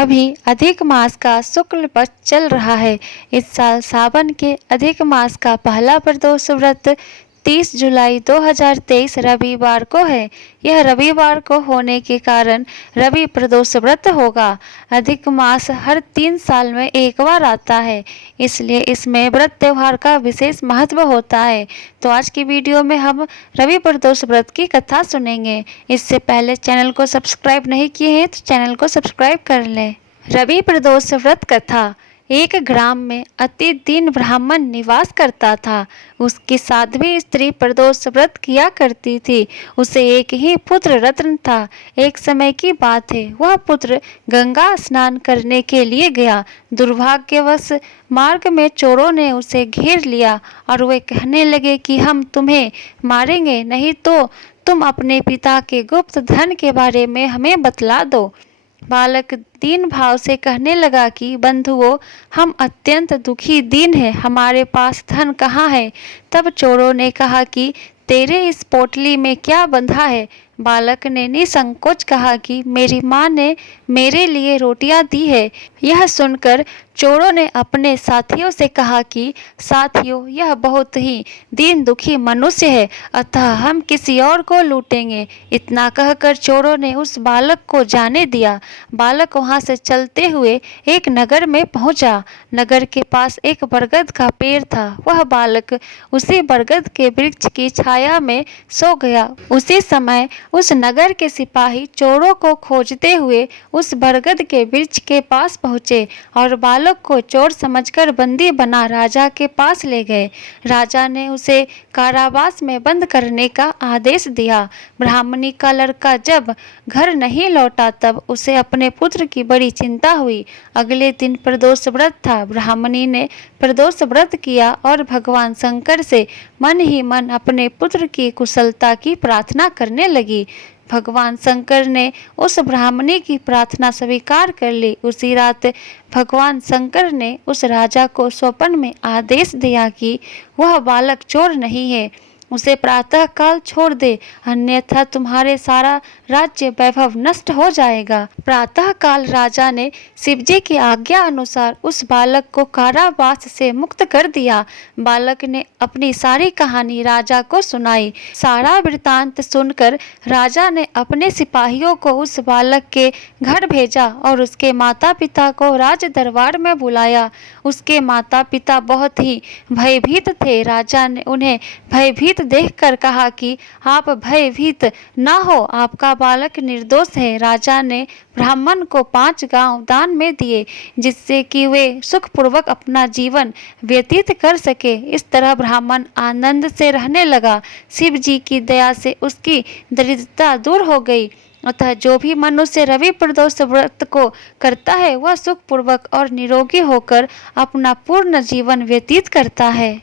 अभी अधिक मास का शुक्ल पक्ष चल रहा है। इस साल सावन के अधिक मास का पहला प्रदोष व्रत 30 जुलाई 2023 रविवार को है। यह रविवार को होने के कारण रवि प्रदोष व्रत होगा। अधिक मास हर 3 साल में एक बार आता है, इसलिए इसमें व्रत त्यौहार का विशेष महत्व होता है। तो आज की वीडियो में हम रवि प्रदोष व्रत की कथा सुनेंगे। इससे पहले चैनल को सब्सक्राइब नहीं किए हैं तो चैनल को सब्सक्राइब कर लें। रवि प्रदोष व्रत कथा। एक ग्राम में अति दीन ब्राह्मण निवास करता था। उसकी साध्वी स्त्री प्रदोष व्रत किया करती थी। उसे एक ही पुत्र रत्न था। एक समय की बात है, वह पुत्र गंगा स्नान करने के लिए गया। दुर्भाग्यवश मार्ग में चोरों ने उसे घेर लिया और वे कहने लगे कि हम तुम्हें मारेंगे, नहीं तो तुम अपने पिता के गुप्त धन के बारे में हमें बतला दो। बालक दीन भाव से कहने लगा कि बंधुओं, हम अत्यंत दुखी दीन हैं, हमारे पास धन कहाँ है। तब चोरों ने कहा कि तेरे इस पोटली में क्या बंधा है। बालक ने निसंकोच कहा कि मेरी माँ ने मेरे लिए रोटियां दी है। यह सुनकर चोरों ने अपने साथियों से कहा कि साथियों, यह बहुत ही दीन दुखी मनुष्य है, अतः हम किसी और को लूटेंगे। इतना कहकर चोरों ने उस बालक को जाने दिया। बालक वहां से चलते हुए एक नगर में पहुंचा। नगर के पास एक बरगद का पेड़ था। वह बालक उसी बरगद के वृक्ष की छाया में सो गया। उसी समय उस नगर के सिपाही चोरों को खोजते हुए उस बरगद के वृक्ष के पास पहुंचे और बालक को चोर समझकर बंदी बना राजा के पास ले गए। राजा ने उसे कारावास में बंद करने का आदेश दिया। ब्राह्मणी का लड़का जब घर नहीं लौटा तब उसे अपने पुत्र की बड़ी चिंता हुई। अगले दिन प्रदोष व्रत था। ब्राह्मणी ने प्रदोष व्रत किया और भगवान शंकर से मन ही मन अपने पुत्र की कुशलता की प्रार्थना करने लगी। भगवान शंकर ने उस ब्राह्मणी की प्रार्थना स्वीकार कर ली। उसी रात भगवान शंकर ने उस राजा को स्वप्न में आदेश दिया कि वह बालक चोर नहीं है, उसे प्रातः काल छोड़ दे, अन्यथा तुम्हारे सारा राज्य वैभव नष्ट हो जाएगा। प्रातः काल राजा ने शिवजी की आज्ञा अनुसार उस बालक को कारावास से मुक्त कर दिया। बालक ने अपनी सारी कहानी राजा को सुनाई। सारा वृतांत सुनकर राजा ने अपने सिपाहियों को उस बालक के घर भेजा और उसके माता पिता को राज दरबार में बुलाया। उसके माता पिता बहुत ही भयभीत थे। राजा ने उन्हें भयभीत देखकर कहा कि आप भयभीत ना हो, आपका बालक निर्दोष है। राजा ने ब्राह्मण को 5 गांव दान में दिए, जिससे कि वे सुखपूर्वक अपना जीवन व्यतीत कर सके। इस तरह ब्राह्मण आनंद से रहने लगा। शिव जी की दया से उसकी दरिद्रता दूर हो गई। अतः जो भी मनुष्य रवि प्रदोष व्रत को करता है वह सुखपूर्वक और निरोगी होकर अपना पूर्ण जीवन व्यतीत करता है।